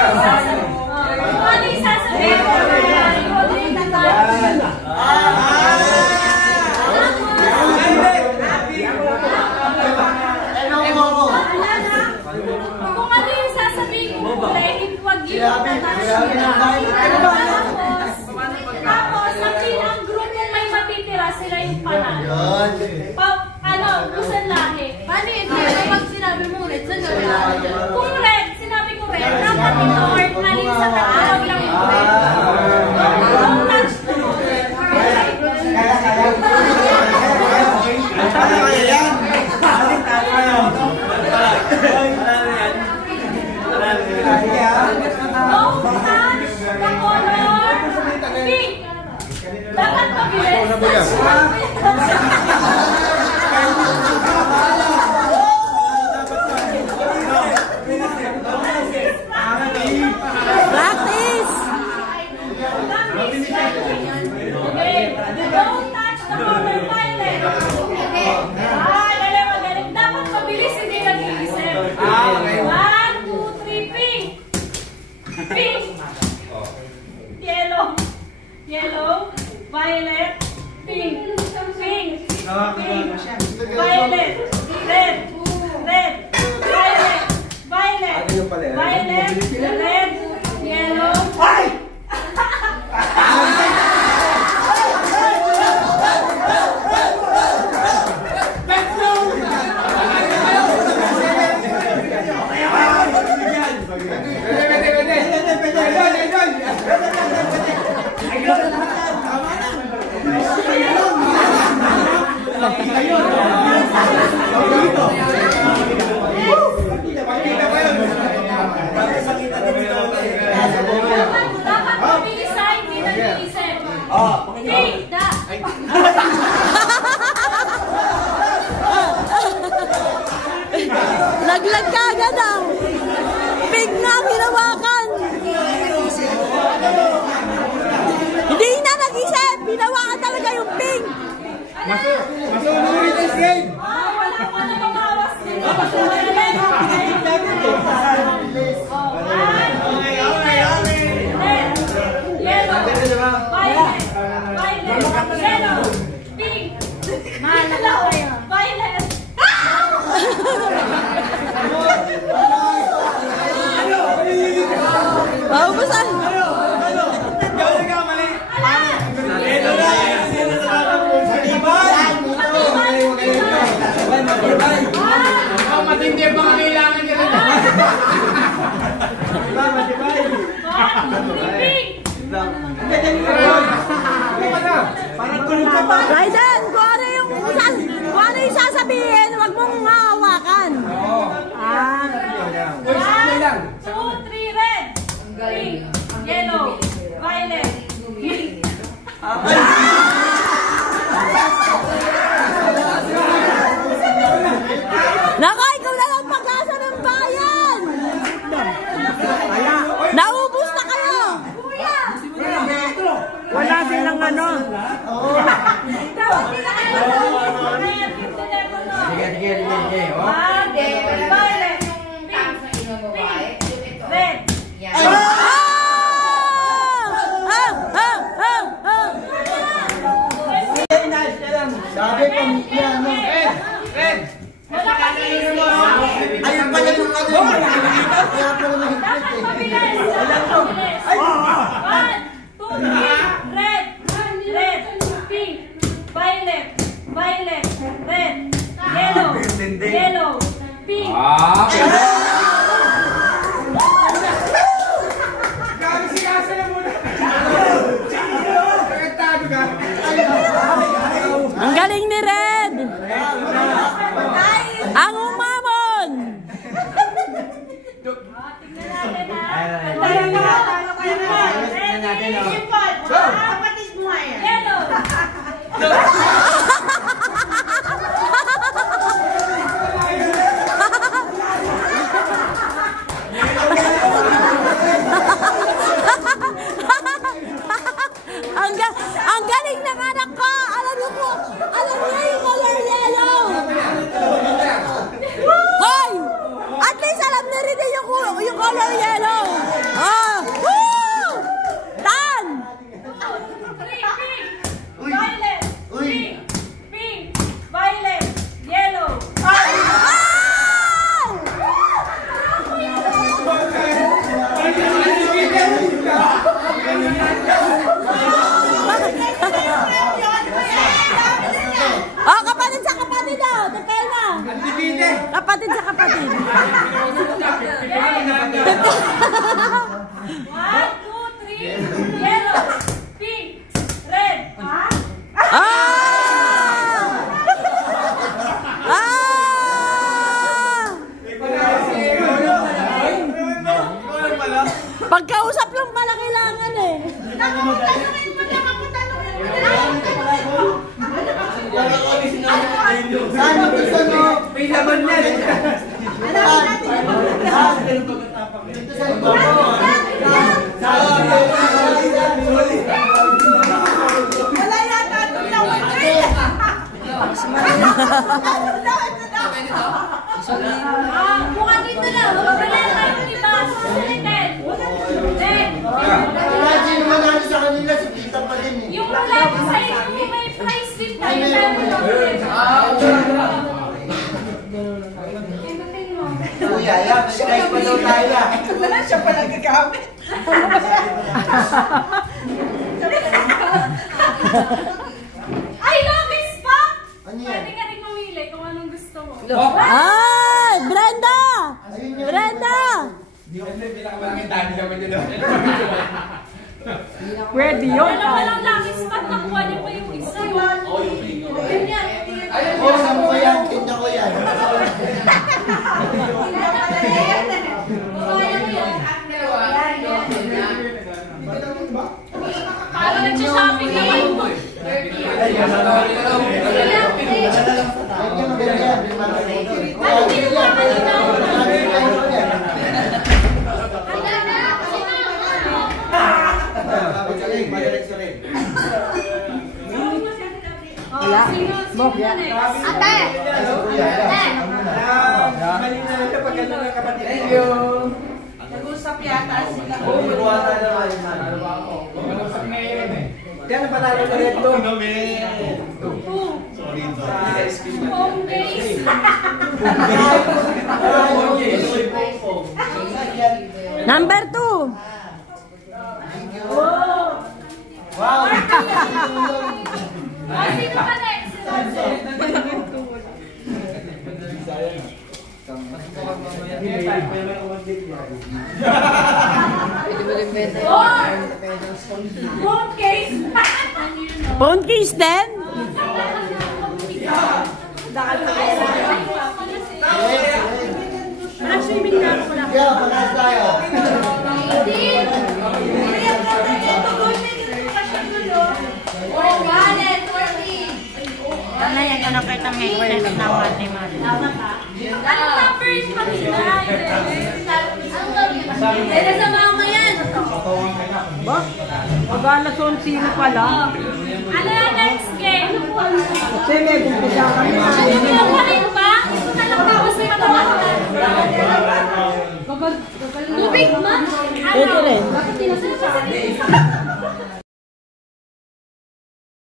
ano yung sasabihin mo? Kung ano yung sasabihin mo, huwag yung tapos, ang grupo may matitira, sila yung panalo. Ano, kusan lahi. Paano yun? Pag sinabi mo red, saan gawin? Kung red, sinabi ko red, dapat ito or naling sa tatawag lang yung red. Don't touch the red. Talo kayo yan! Talo kayo! Don't touch the color pink. Dapat mabilis. Practice! Okay. Don't touch the color violet. Magaling. Dapat mabilis, hindi nag-iisip. 1, 2, 3, pink. Pink. Yellow. Yellow. Violet. Pink. Pink. Pink. Violet. Red. Red. Violet. Violet. Violet. Red. Yellow. Dapat mabilisan, hindi nag-iisip. Pink. Laglag ka agad ah! Pig na hinawakan! Hindi na nag-isip! Hinawakan talaga yung pig! Masunurin ang game! Wala pa na mamawas din. Maubusan! Matindi pa ang kailangan nyo rin. Parang tulog ka pa. Raiden, kung ano yung sasabihin, huwag mong hawakan. 1, 2, 3, red. Pink. Yellow. Violet. Pink. Nako, ikaw na lang pag-asa ng bayan! Naubos na kayo! Wala silang ano. Violet. Pink. Red. Sabi pang yan. Red! Wala pa din. Ayun pala yung ano. Kaya pala nag-higpit eh. Mabilis. Mabilis. 1, 2, 3. Red. Red. Pink. Violet. Violet. Red. Yellow. Yellow. Pink. Kasi na muna. Nagtago ka. Ang galing ni Red! Ang umamon! Tingnan natin ha. Yellow. Ang galing ng anak ko! Alam niyo yung color yellow! Hoy! At least alam na rin yung color yellow! Kapatid sa kapatid. 1, 2, 3. Yellow, pink, red. Ah! Pagkausap lang pala kailangan eh. Saan ito sa no? May laban na. Dito sa Wala yata itong lawan eh. Mukhang dito lang. Wala tayo iba. Susunod. Then, Imagine mo natin sa kanila, si Tita pa din eh. yung lagi sa inyo, may price din tayo. Kuya, yan, may guys pa daw tayo. Wala siya pa nagagamit. Ay, Lobis pa! Ano yan? Pwede ka rin mamili kung anong gusto mo. Ay! Brenda! Ayun yun. Brenda! Pinakamalaking dami naman yun. Pwede yun. Wala walang Lobis spot, nakuha niyo pa yung isa. Ganyan. Oh, saan ko yan? Tinda ko yan. Babae mo yan. Para nagsha-shopping naman po. Ano din mo kanina? Wala. Ate! Ate! Malina na siya pag gano'n ng kapatid. Thank you. Nag-usap yata sila. Mag-usap ngayon eh. Kaya napanalo na rin doon. Home base. Number 2. Wow! Sino ka next? Phone case. Phone case din? Swimming na ako lang. Yeah, panas tayo. Oh, wallet, 40. Ano yan? Ano kita may test na mati-mati? Tama ka? Anong number yung kanina? Dito sa mama yan. Ba? Mag-alas 11 na pala. Ano yung next game? Kasi may bumpisa kami. Ano pa rin ba? Ito na lang tapos may katawan na. Tubig ma? Pwede rin. Bakit tinasal sa